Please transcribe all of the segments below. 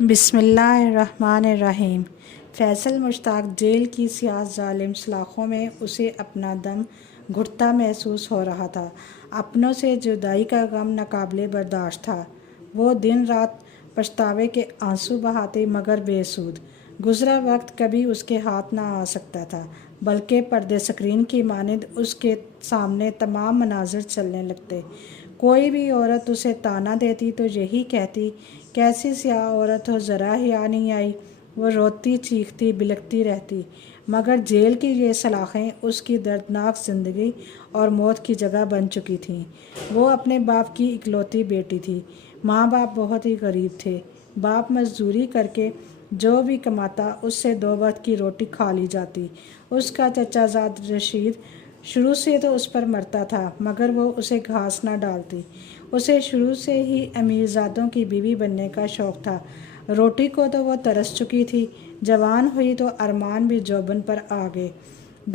بسم اللہ الرحمن الرحیم۔ فیصل مشتاق جیل کی سیاہ ظالم سلاخوں میں اسے اپنا دم گھٹتا محسوس ہو رہا تھا۔ اپنوں سے جدائی کا غم ناقابل برداشت تھا۔ وہ دن رات پچھتاوے کے آنسو بہاتے مگر بے سود۔ گزرا وقت کبھی اس کے ہاتھ نہ آ سکتا تھا، بلکہ پردے سکرین کی مانند اس کے سامنے تمام مناظر چلنے لگتے۔ کوئی بھی عورت اسے طعنہ دیتی تو یہی کہتی، کیسی سیاہ عورت ہو، ذرا حیا نہیں آئی۔ وہ روتی چیختی بلکتی رہتی، مگر جیل کی یہ سلاخیں اس کی دردناک زندگی اور موت کی جگہ بن چکی تھیں۔ وہ اپنے باپ کی اکلوتی بیٹی تھی۔ ماں باپ بہت ہی غریب تھے۔ باپ مزدوری کر کے جو بھی کماتا اس سے 2 وقت کی روٹی کھا لی جاتی۔ اس کا چچا زاد رشید شروع سے تو اس پر مرتا تھا، مگر وہ اسے گھاس نہ ڈالتی۔ اسے شروع سے ہی امیر زادوں کی بیوی بننے کا شوق تھا۔ روٹی کو تو وہ ترس چکی تھی، جوان ہوئی تو ارمان بھی جوبن پر آ گئے۔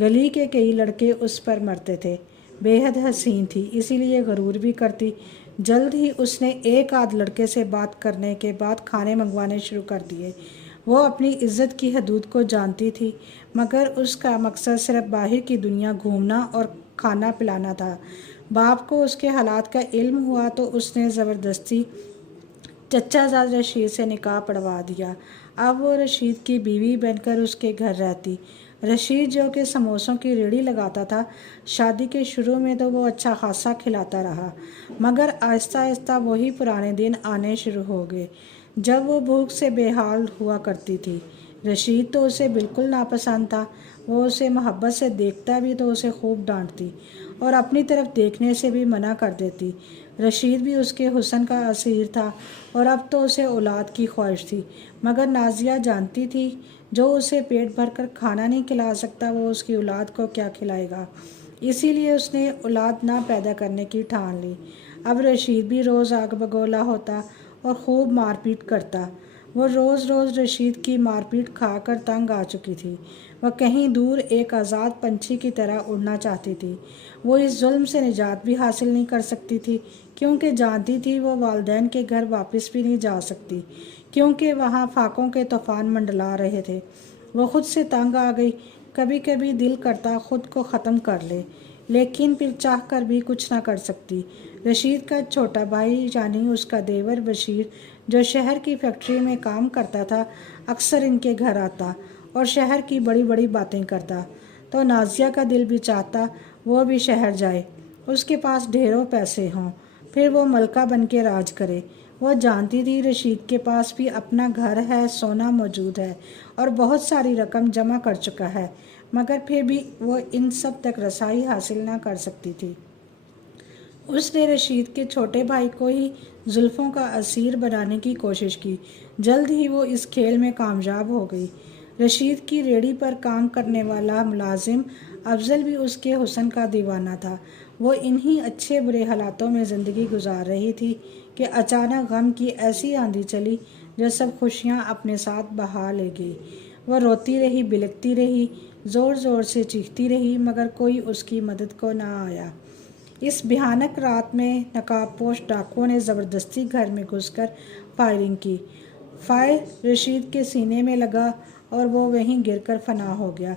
گلی کے کئی لڑکے اس پر مرتے تھے۔ بے حد حسین تھی، اسی لیے غرور بھی کرتی۔ جلد ہی اس نے ایک آدھ لڑکے سے بات کرنے کے بعد کھانے منگوانے شروع کر دیے۔ وہ اپنی عزت کی حدود کو جانتی تھی، مگر اس کا مقصد صرف باہر کی دنیا گھومنا اور کھانا پلانا تھا۔ باپ کو اس کے حالات کا علم ہوا تو اس نے زبردستی چچا زاد رشید سے نکاح پڑھوا دیا۔ اب وہ رشید کی بیوی بن کر اس کے گھر رہتی۔ رشید جو کہ سموسوں کی ریڑھی لگاتا تھا، شادی کے شروع میں تو وہ اچھا خاصا کھلاتا رہا، مگر آہستہ آہستہ وہی پرانے دن آنے شروع ہو گئے جب وہ بھوک سے بے حال ہوا کرتی تھی۔ رشید تو اسے بالکل ناپسند تھا۔ وہ اسے محبت سے دیکھتا بھی تو اسے خوب ڈانٹتی اور اپنی طرف دیکھنے سے بھی منع کر دیتی۔ رشید بھی اس کے حسن کا اسیر تھا اور اب تو اسے اولاد کی خواہش تھی، مگر نازیہ جانتی تھی جو اسے پیٹ بھر کر کھانا نہیں کھلا سکتا وہ اس کی اولاد کو کیا کھلائے گا۔ اسی لیے اس نے اولاد نہ پیدا کرنے کی ٹھان لی۔ اب رشید بھی روز آگ بگولا ہوتا اور خوب مار پیٹ کرتا۔ وہ روز روز رشید کی مار پیٹ کھا کر تنگ آ چکی تھی۔ وہ کہیں دور ایک آزاد پنچھی کی طرح اڑنا چاہتی تھی۔ وہ اس ظلم سے نجات بھی حاصل نہیں کر سکتی تھی، کیونکہ جانتی تھی وہ والدین کے گھر واپس بھی نہیں جا سکتی، کیونکہ وہاں فاقوں کے طوفان منڈلا رہے تھے۔ وہ خود سے تنگ آ گئی۔ کبھی کبھی دل کرتا خود کو ختم کر لے، لیکن پھر چاہ کر بھی کچھ نہ کر سکتی۔ رشید کا چھوٹا بھائی یعنی اس کا دیور بشیر، جو شہر کی فیکٹری میں کام کرتا تھا، اکثر ان کے گھر آتا اور شہر کی بڑی بڑی باتیں کرتا، تو نازیہ کا دل بھی چاہتا وہ بھی شہر جائے، اس کے پاس ڈھیروں پیسے ہوں، پھر وہ ملکہ بن کے راج کرے۔ وہ جانتی تھی رشید کے پاس بھی اپنا گھر ہے، سونا موجود ہے اور بہت ساری رقم جمع کر چکا ہے، مگر پھر بھی وہ ان سب تک رسائی حاصل نہ کر سکتی تھی۔ اس نے رشید کے چھوٹے بھائی کو ہی زلفوں کا اسیر بنانے کی کوشش کی۔ جلد ہی وہ اس کھیل میں کامیاب ہو گئی۔ رشید کی ریڑھی پر کام کرنے والا ملازم افضل بھی اس کے حسن کا دیوانہ تھا۔ وہ انہی اچھے برے حالاتوں میں زندگی گزار رہی تھی کہ اچانک غم کی ایسی آندھی چلی جو سب خوشیاں اپنے ساتھ بہا لے گئی۔ وہ روتی رہی، بلکتی رہی، زور زور سے چیختی رہی، مگر کوئی اس کی مدد کو نہ آیا۔ اس بھیانک رات میں نقاب پوش ڈاکوؤں نے زبردستی گھر میں گھس کر فائرنگ کی۔ فائر رشید کے سینے میں لگا اور وہ وہیں گر کر فنا ہو گیا۔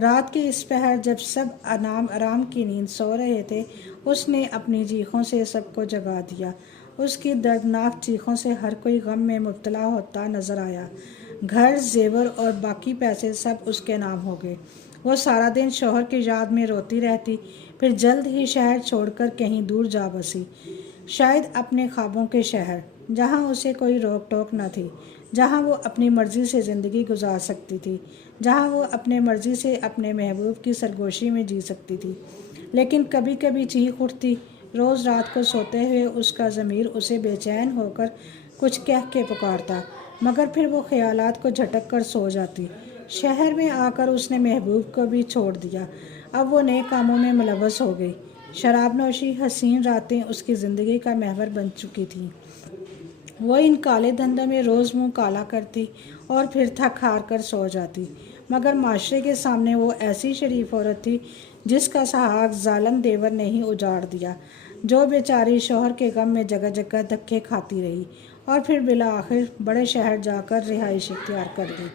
رات کے اس پہر جب سب آرام کی نیند سو رہے تھے، اس نے اپنی چیخوں سے سب کو جگا دیا۔ اس کی دردناک چیخوں سے ہر کوئی غم میں مبتلا ہوتا نظر آیا۔ گھر، زیور اور باقی پیسے سب اس کے نام ہو گئے۔ وہ سارا دن شوہر کی یاد میں روتی رہتی، پھر جلد ہی شہر چھوڑ کر کہیں دور جا بسی، شاید اپنے خوابوں کے شہر، جہاں اسے کوئی روک ٹوک نہ تھی، جہاں وہ اپنی مرضی سے زندگی گزار سکتی تھی، جہاں وہ اپنے مرضی سے اپنے محبوب کی سرگوشی میں جی سکتی تھی۔ لیکن کبھی کبھی چیخ اٹھتی۔ روز رات کو سوتے ہوئے اس کا ضمیر اسے بے چین ہو کر کچھ کہہ کے پکارتا، مگر پھر وہ خیالات کو جھٹک کر سو جاتی۔ شہر میں آ کر اس نے محبوب کو بھی چھوڑ دیا۔ اب وہ نئے کاموں میں ملوث ہو گئی۔ شراب نوشی، حسین راتیں اس کی زندگی کا محور بن چکی تھیں۔ وہ ان کالے دھندوں میں روز منہ کالا کرتی اور پھر تھک ہار کر سو جاتی، مگر معاشرے کے سامنے وہ ایسی شریف عورت تھی جس کا سہاگ ظالم دیور نے ہی اجاڑ دیا، جو بیچاری شوہر کے غم میں جگہ جگہ دھکے کھاتی رہی اور پھر بالآخر بڑے شہر جا کر رہائش اختیار کر لی،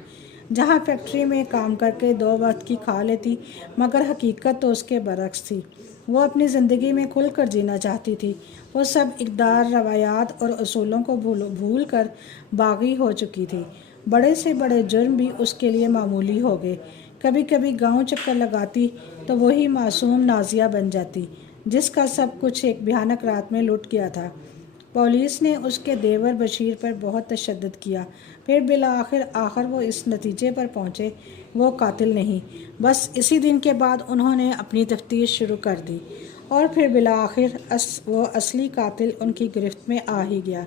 جہاں فیکٹری میں کام کر کے 2 وقت کی کھا لیتی، مگر حقیقت تو اس کے برعکس تھی۔ وہ اپنی زندگی میں کھل کر جینا چاہتی تھی۔ وہ سب اقدار، روایات اور اصولوں کو بھول کر باغی ہو چکی تھی۔ بڑے سے بڑے جرم بھی اس کے لیے معمولی ہو گئے۔ کبھی کبھی گاؤں چکر لگاتی تو وہی معصوم نازیہ بن جاتی جس کا سب کچھ ایک بھیانک رات میں لٹ گیا تھا۔ پولیس نے اس کے دیور بشیر پر بہت تشدد کیا، پھر بالآخر وہ اس نتیجے پر پہنچے وہ قاتل نہیں۔ بس اسی دن کے بعد انہوں نے اپنی تفتیش شروع کر دی، اور پھر بالآخر وہ اصلی قاتل ان کی گرفت میں آ ہی گیا۔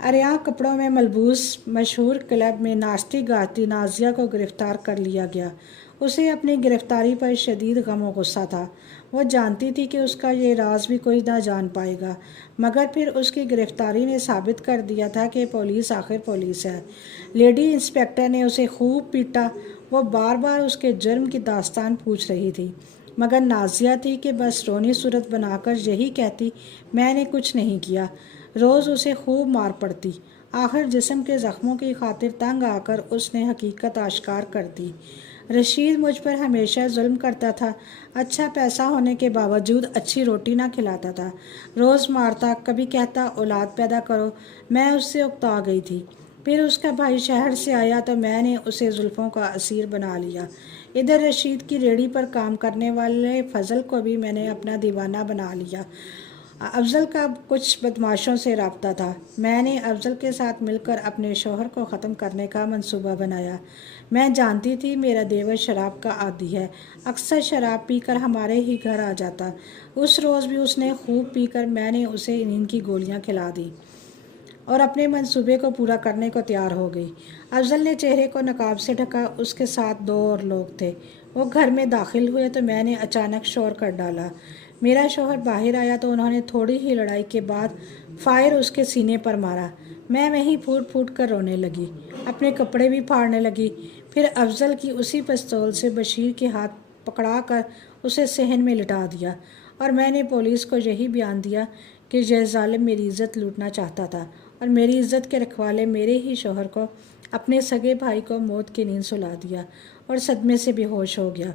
عریاں کپڑوں میں ملبوس مشہور کلب میں ناچتی گاتی نازیہ کو گرفتار کر لیا گیا۔ اسے اپنی گرفتاری پر شدید غم و غصہ تھا۔ وہ جانتی تھی کہ اس کا یہ راز بھی کوئی نہ جان پائے گا، مگر پھر اس کی گرفتاری نے ثابت کر دیا تھا کہ پولیس آخر پولیس ہے۔ لیڈی انسپکٹر نے اسے خوب پیٹا۔ وہ بار بار اس کے جرم کی داستان پوچھ رہی تھی، مگر نازیہ تھی کہ بس رونی صورت بنا کر یہی کہتی، میں نے کچھ نہیں کیا۔ روز اسے خوب مار پڑتی۔ آخر جسم کے زخموں کی خاطر تنگ آ کر اس نے حقیقت آشکار کر دی۔ رشید مجھ پر ہمیشہ ظلم کرتا تھا، اچھا پیسہ ہونے کے باوجود اچھی روٹی نہ کھلاتا تھا، روز مارتا، کبھی کہتا اولاد پیدا کرو۔ میں اس سے اکتا گئی تھی۔ پھر اس کا بھائی شہر سے آیا تو میں نے اسے زلفوں کا اسیر بنا لیا۔ ادھر رشید کی ریڑھی پر کام کرنے والے فضل کو بھی میں نے اپنا دیوانہ بنا لیا۔ افضل کا کچھ بدماشوں سے رابطہ تھا۔ میں نے افضل کے ساتھ مل کر اپنے شوہر کو ختم کرنے کا منصوبہ بنایا۔ میں جانتی تھی میرا دیور شراب کا عادی ہے، اکثر شراب پی کر ہمارے ہی گھر آ جاتا۔ اس روز بھی اس نے خوب پی کر میں نے اسے نیند کی گولیاں کھلا دیں اور اپنے منصوبے کو پورا کرنے کو تیار ہو گئی۔ افضل نے چہرے کو نقاب سے ڈھکا، اس کے ساتھ 2 اور لوگ تھے۔ وہ گھر میں داخل ہوئے تو میں نے اچانک شور کر ڈالا۔ میرا شوہر باہر آیا تو انہوں نے تھوڑی ہی لڑائی کے بعد فائر اس کے سینے پر مارا۔ میں وہیں پھوٹ پھوٹ کر رونے لگی، اپنے کپڑے بھی پھاڑنے لگی۔ پھر افضل کی اسی پستول سے بشیر کے ہاتھ پکڑا کر اسے صحن میں لٹا دیا، اور میں نے پولیس کو یہی بیان دیا کہ یہ ظالم میری عزت لوٹنا چاہتا تھا، اور میری عزت کے رکھوالے میرے ہی شوہر کو، اپنے سگے بھائی کو موت کی نیند سلا دیا اور صدمے سے بے ہوش ہو گیا۔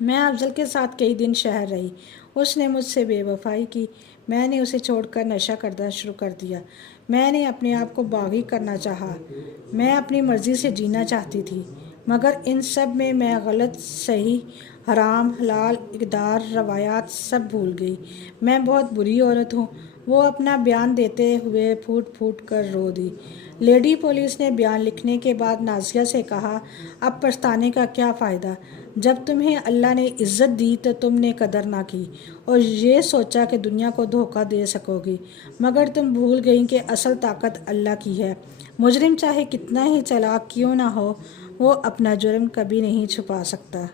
میں افضل کے ساتھ کئی دن شہر رہی۔ اس نے مجھ سے بے وفائی کی۔ میں نے اسے چھوڑ کر نشہ کرنا شروع کر دیا۔ میں نے اپنے آپ کو باغی کرنا چاہا۔ میں اپنی مرضی سے جینا چاہتی تھی، مگر ان سب میں غلط، صحیح، حرام، حلال، اقدار، روایات سب بھول گئی۔ میں بہت بری عورت ہوں۔ وہ اپنا بیان دیتے ہوئے پھوٹ پھوٹ کر رو دی۔ لیڈی پولیس نے بیان لکھنے کے بعد نازیہ سے کہا، اب پچھتانے کا کیا فائدہ؟ جب تمہیں اللہ نے عزت دی تو تم نے قدر نہ کی اور یہ سوچا کہ دنیا کو دھوکہ دے سکو گی، مگر تم بھول گئیں کہ اصل طاقت اللہ کی ہے۔ مجرم چاہے کتنا ہی چالاک کیوں نہ ہو، وہ اپنا جرم کبھی نہیں چھپا سکتا۔